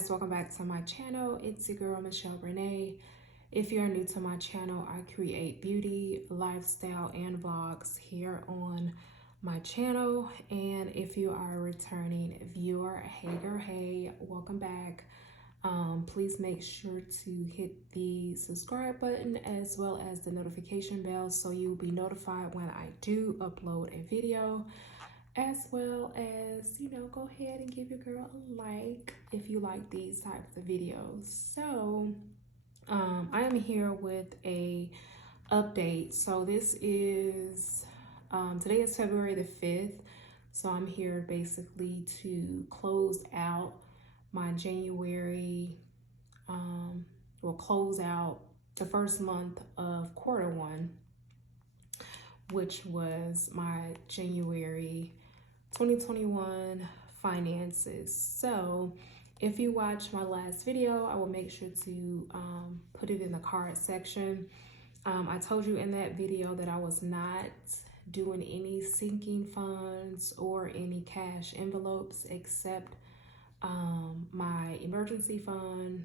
guys, welcome back to my channel. It's your girl Michelle Rene. If you're new to my channel, I create beauty, lifestyle, and vlogs here on my channel. And if you are a returning viewer, hey girl, hey, welcome back. Please make sure to hit the subscribe button as well as the notification bell so you'll be notified when I do upload a video. As well as, go ahead and give your girl a like if you like these types of videos. So I am here with a update. So this is today is February the 5th. So I'm here basically to close out my January, close out the first month of quarter one, which was my January 2021 finances. So if you watch my last video, I will make sure to put it in the card section. I told you in that video that I was not doing any sinking funds or any cash envelopes except my emergency fund,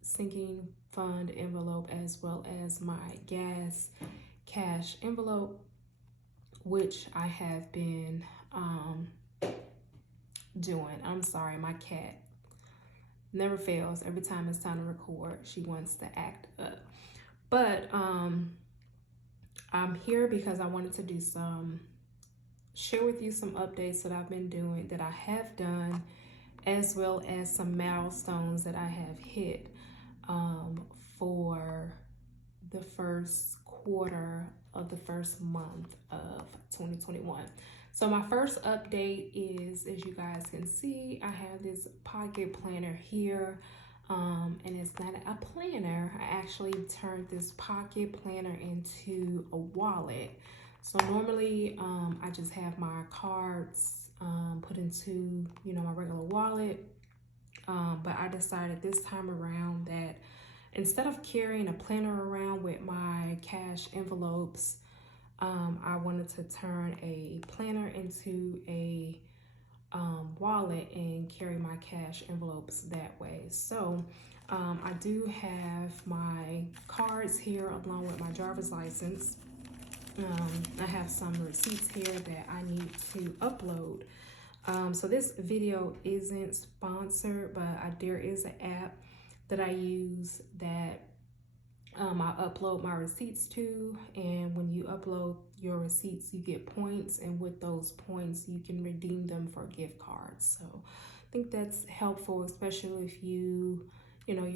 sinking fund envelope, as well as my gas cash envelope, which I have been doing. I'm sorry, my cat never fails. Every time it's time to record, she wants to act up. But I'm here because I wanted to share with you some updates that I've been doing, that I have done, as well as some milestones that I have hit for the first quarter of the first month of 2021. So my first update is, as you guys can see, I have this pocket planner here, and it's not a planner. I actually turned this pocket planner into a wallet. So normally I just have my cards put into my regular wallet, but I decided this time around that instead of carrying a planner around with my cash envelopes, I wanted to turn a planner into a wallet and carry my cash envelopes that way. So I do have my cards here along with my driver's license. I have some receipts here that I need to upload. So this video isn't sponsored, but there is an app that I use that I upload my receipts to, and when you upload your receipts you get points, and with those points you can redeem them for gift cards. So I think that's helpful, especially if you're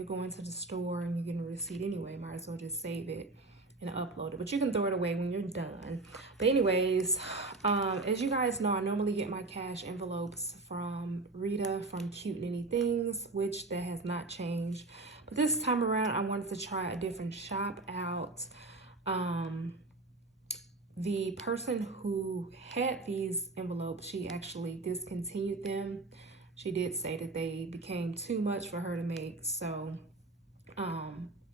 going to the store and you're getting a receipt anyway. Might as well just save it and upload it, but you can throw it away when you're done. But anyways, as you guys know, I normally get my cash envelopes from Rita from Cute Nitty Things, which that has not changed. But this time around, I wanted to try a different shop out. The person who had these envelopes, she actually discontinued them. She did say that they became too much for her to make. So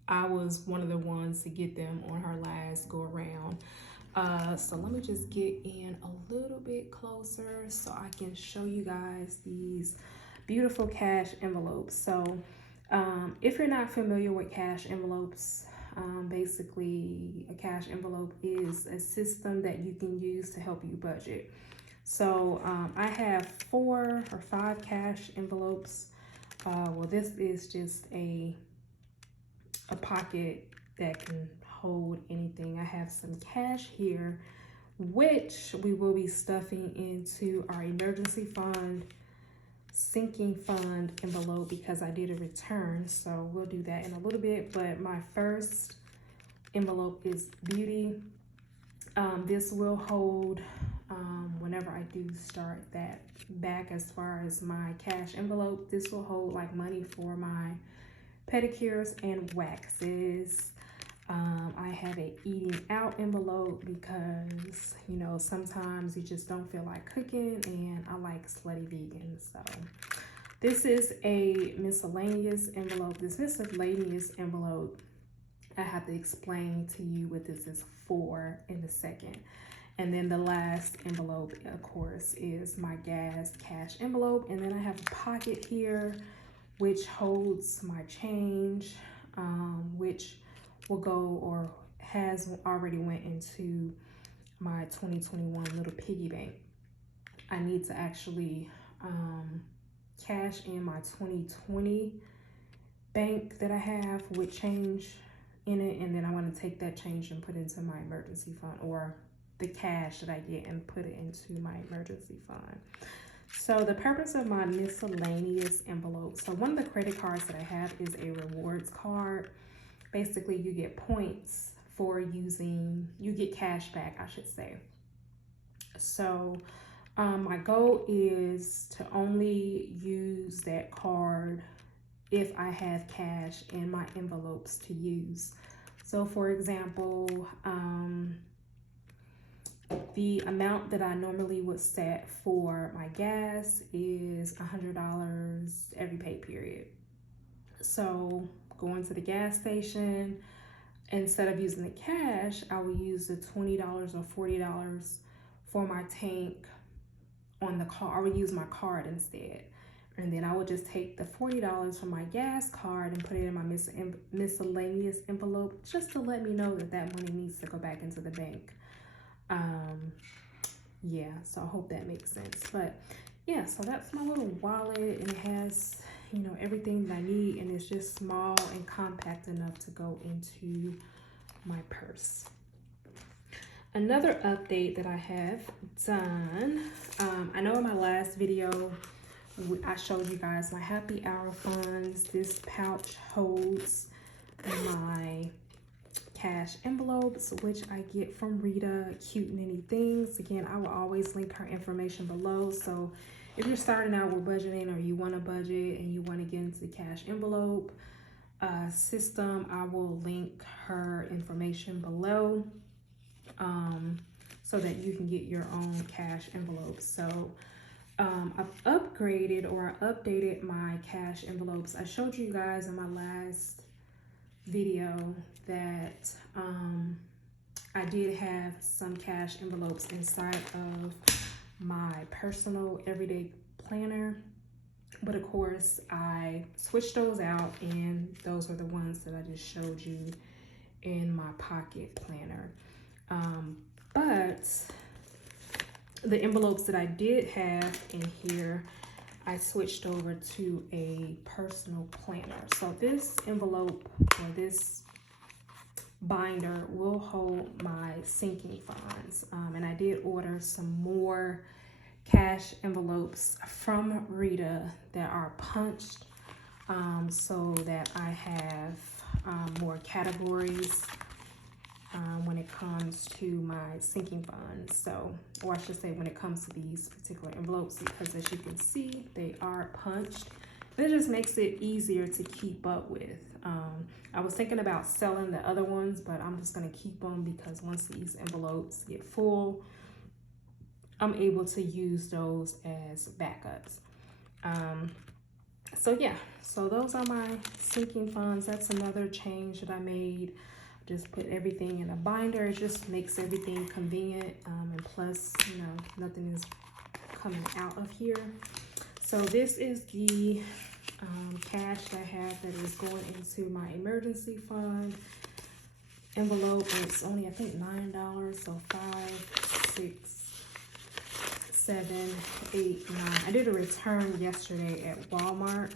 I was one of the ones to get them on her last go around. So let me just get in a little bit closer so I can show you guys these beautiful cash envelopes. So if you're not familiar with cash envelopes, basically a cash envelope is a system that you can use to help you budget. So I have 4 or 5 cash envelopes. Well, this is just a pocket that can hold anything. I have some cash here, which we will be stuffing into our emergency fund, sinking fund envelope, because I did a return. So we'll do that in a little bit. But my first envelope is beauty. This will hold whenever I do start that back. As far as my cash envelope, this will hold like money for my pedicures and waxes. I have a eating out envelope because sometimes you just don't feel like cooking, and I like slutty vegan. So this is a miscellaneous envelope. This miscellaneous envelope, I have to explain to you what this is for in a second. And then the last envelope, of course, is my gas cash envelope. And then I have a pocket here which holds my change, which will go or has already went into my 2021 little piggy bank. I need to actually cash in my 2020 bank that I have with change in it, and then I want to take that change and put it into my emergency fund, or the cash that I get and put it into my emergency fund. So the purpose of my miscellaneous envelope, so one of the credit cards that I have is a rewards card. Basically, you get points for using, you get cash back, I should say. So my goal is to only use that card if I have cash in my envelopes to use. So for example, the amount that I normally would set for my gas is $100 every pay period. So going to the gas station, instead of using the cash, I will use the $20 or $40 for my tank on the car. I would use my card instead. And then I would just take the $40 from my gas card and put it in my miscellaneous envelope, just to let me know that that money needs to go back into the bank. Yeah, so I hope that makes sense. But yeah, so that's my little wallet, and it has, you know, everything that I need, and it's just small and compact enough to go into my purse. Another update that I have done, I know in my last video I showed you guys my happy hour funds. This pouch holds my cash envelopes, which I get from Rita, Cute and Anythings. Again, I will always link her information below. So if you're starting out with budgeting, or you want to budget and you want to get into the cash envelope system, I will link her information below so that you can get your own cash envelopes. So I've upgraded or updated my cash envelopes. I showed you guys in my last video that I did have some cash envelopes inside of my personal everyday planner, but of course I switched those out, and those are the ones that I just showed you in my pocket planner. But the envelopes that I did have in here, I switched over to a personal planner. So this envelope, or this binder, will hold my sinking funds. And I did order some more cash envelopes from Rita that are punched, so that I have more categories when it comes to my sinking funds. So, or I should say when it comes to these particular envelopes, because as you can see, they are punched. It just makes it easier to keep up with. I was thinking about selling the other ones, but I'm just going to keep them, because once these envelopes get full, I'm able to use those as backups. So yeah, so those are my sinking funds. That's another change that I made. Just put everything in a binder. It just makes everything convenient, and plus, you know, nothing is coming out of here. So this is the cash that I have that is going into my emergency fund envelope, and it's only, I think, $9. So 5, 6, 7, 8, 9. I did a return yesterday at Walmart,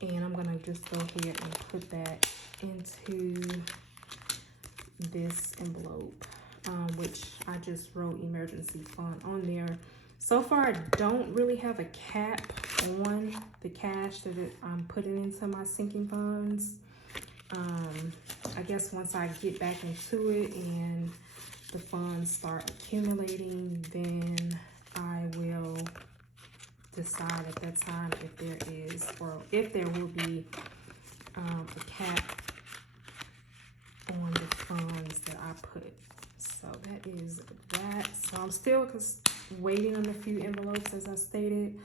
and I'm gonna just go ahead and put that into this envelope, which I just wrote emergency fund on there. So far, I don't really have a cap on the cash that I'm putting into my sinking funds. I guess once I get back into it and the funds start accumulating, then I will decide at that time if there is, or if there will be a cap on the funds that I put. So that is that. So I'm still waiting on a few envelopes, as I stated.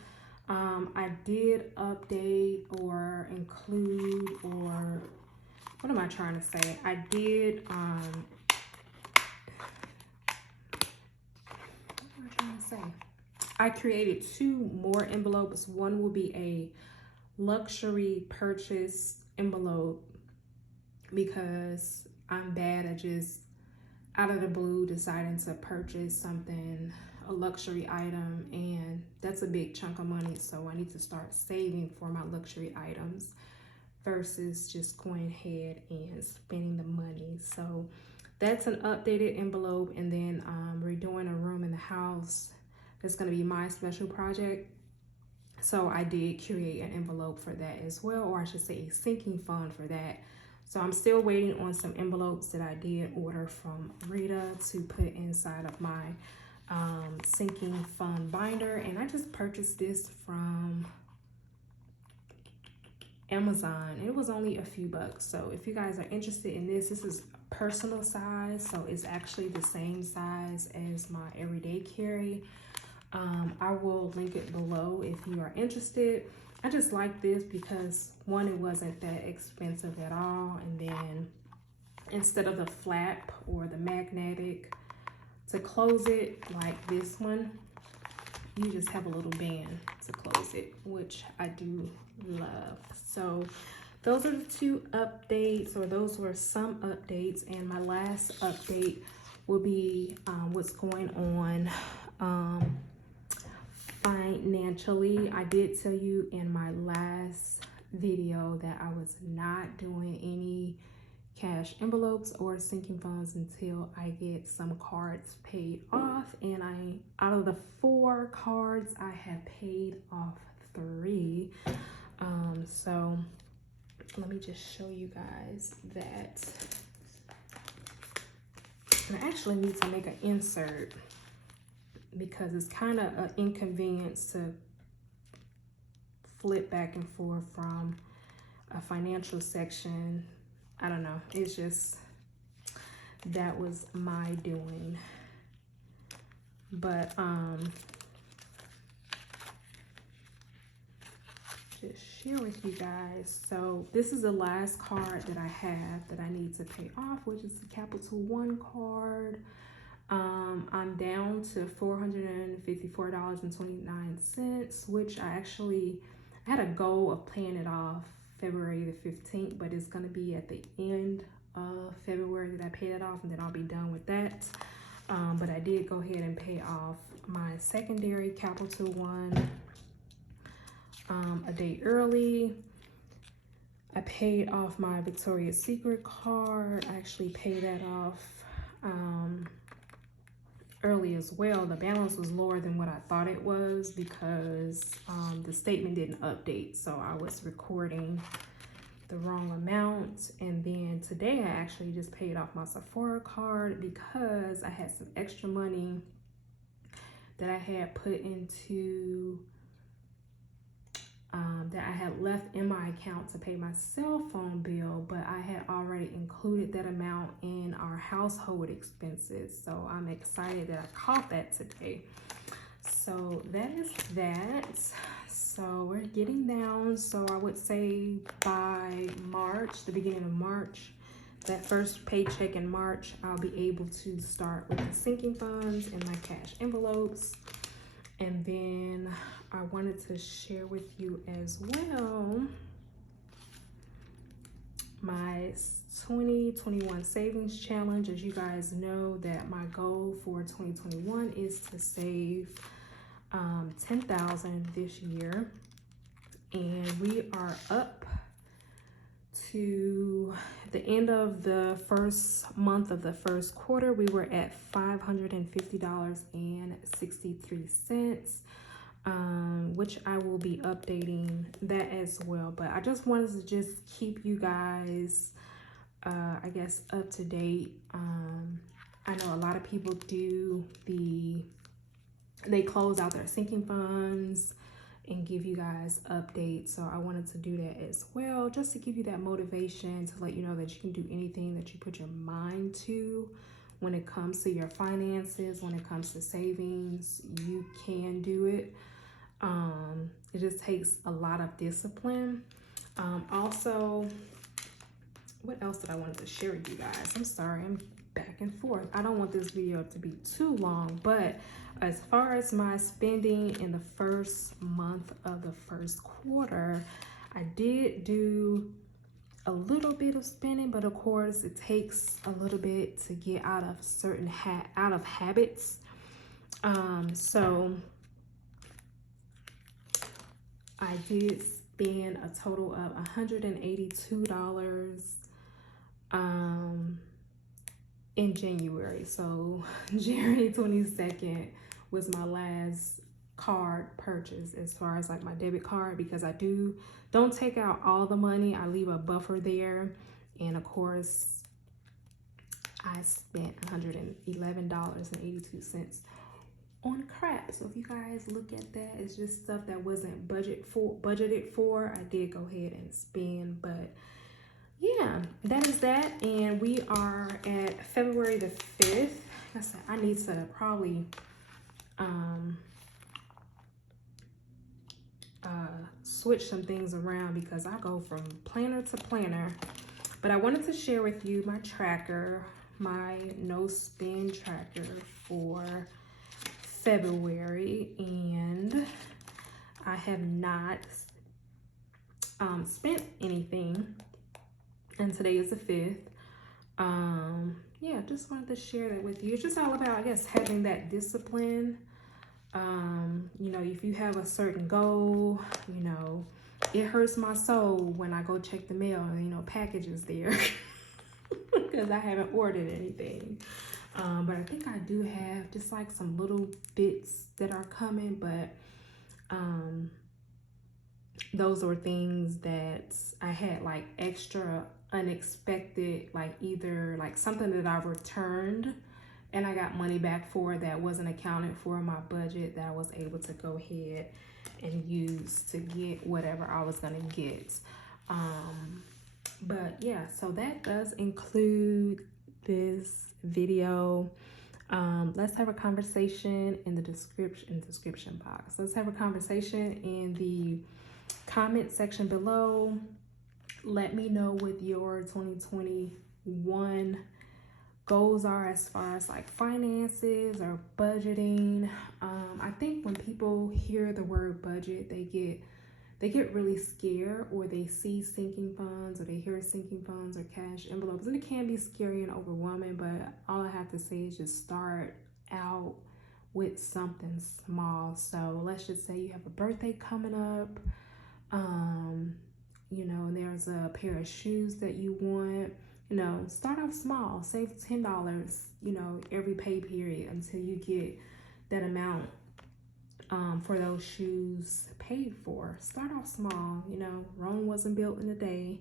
I did update or include, or what am I trying to say? I did what am I trying to say? I created 2 more envelopes. One will be a luxury purchase envelope because I'm bad at just out of the blue deciding to purchase something, a luxury item, and that's a big chunk of money. So I need to start saving for my luxury items versus just going ahead and spending the money. So that's an updated envelope. And then redoing a room in the house, that's going to be my special project. So I did create an envelope for that as well, or I should say a sinking fund for that. So I'm still waiting on some envelopes that I did order from Rita to put inside of my sinking fund binder. And I just purchased this from Amazon. It was only a few bucks. So if you guys are interested in this is personal size. So it's actually the same size as my everyday carry. I will link it below if you are interested. I just like this because one, it wasn't that expensive at all. And then instead of the flap or the magnetic to close it like this one, you just have a little band to close it, which I do love. So those are the two updates, or those were some updates. And my last update will be what's going on financially. I did tell you in my last video that I was not doing any cash envelopes or sinking funds until I get some cards paid off. And out of the 4 cards, I have paid off 3. So let me just show you guys that. And I actually need to make an insert because it's kind of an inconvenience to flip back and forth from a financial section. I don't know. It's just, that was my doing. But just share with you guys. So this is the last card that I have that I need to pay off, which is the Capital One card. I'm down to $454.29, which I had a goal of paying it off February the 15th, but it's going to be at the end of February that I pay it off, and then I'll be done with that. But I did go ahead and pay off my secondary Capital One a day early. I paid off my Victoria's Secret card. I actually paid that off early as well. The balance was lower than what I thought it was because the statement didn't update, so I was recording the wrong amount. And then today I actually just paid off my Sephora card because I had some extra money that I had put into that I had left in my account to pay my cell phone bill, but I had already included that amount in our household expenses. So I'm excited that I caught that today. So that is that. So we're getting down. So I would say by March, the beginning of March, that first paycheck in March, I'll be able to start with the sinking funds and my cash envelopes. And then I wanted to share with you as well my 2021 savings challenge. As you guys know, that my goal for 2021 is to save $10,000 this year, and we are up to the end of the first month of the first quarter. We were at $550.63, which I will be updating that as well. But I just wanted to just keep you guys I guess up to date. I know a lot of people they close out their sinking funds and give you guys updates. So I wanted to do that as well, just to give you that motivation, to let you know that you can do anything that you put your mind to when it comes to your finances, when it comes to savings. You can do it. It just takes a lot of discipline. Also, what else did I want to share with you guys? I'm sorry, I'm back and forth. I don't want this video to be too long, but as far as my spending in the first month of the first quarter, I did do a little bit of spending, but of course it takes a little bit to get out of certain habits. So I did spend a total of $182 in January. So January 22nd was my last card purchase as far as like my debit card, because I don't take out all the money. I leave a buffer there. And of course, I spent $111.82 on crap. So if you guys look at that, it's just stuff that wasn't budgeted for. I did go ahead and spend, but yeah, that is that. And we are at February the 5th. Like I said, I need to probably switch some things around because I go from planner to planner. But I wanted to share with you my tracker, my no spend tracker for February, and I have not spent anything, and today is the 5th. Yeah, just wanted to share that with you. It's just all about, I guess, having that discipline. You know, if you have a certain goal, you know, it hurts my soul when I go check the mail and, you know, packages there because I haven't ordered anything. But I think I do have just like some little bits that are coming, but those were things that I had like extra unexpected, like either like something that I returned and I got money back for that wasn't accounted for in my budget, that I was able to go ahead and use to get whatever I was gonna get. But yeah, so that does include this video. Let's have a conversation in the description box. Let's have a conversation in the comment section below. Let me know what your 2021 goals are as far as like finances or budgeting. I think when people hear the word budget, they get really scared, or they see sinking funds, or they hear sinking funds or cash envelopes, and it can be scary and overwhelming. But all I have to say is just start out with something small. So let's just say you have a birthday coming up, you know, and there's a pair of shoes that you want. You know, start off small, save $10, you know, every pay period until you get that amount for those shoes paid for. Start off small. You know, Rome wasn't built in a day.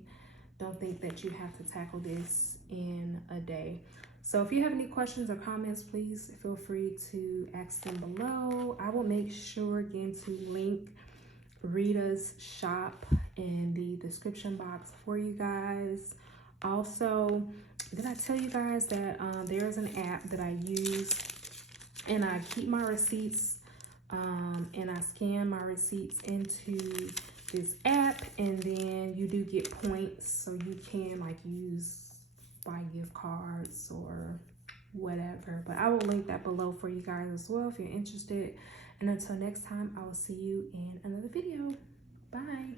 Don't think that you have to tackle this in a day. So if you have any questions or comments, please feel free to ask them below. I will make sure again to link Rita's shop in the description box for you guys. Also, did I tell you guys that there's an app that I use, and I keep my receipts and I scan my receipts into this app, and then you do get points, so you can like buy gift cards or whatever. But I will link that below for you guys as well if you're interested. And until next time, I will see you in another video. Bye.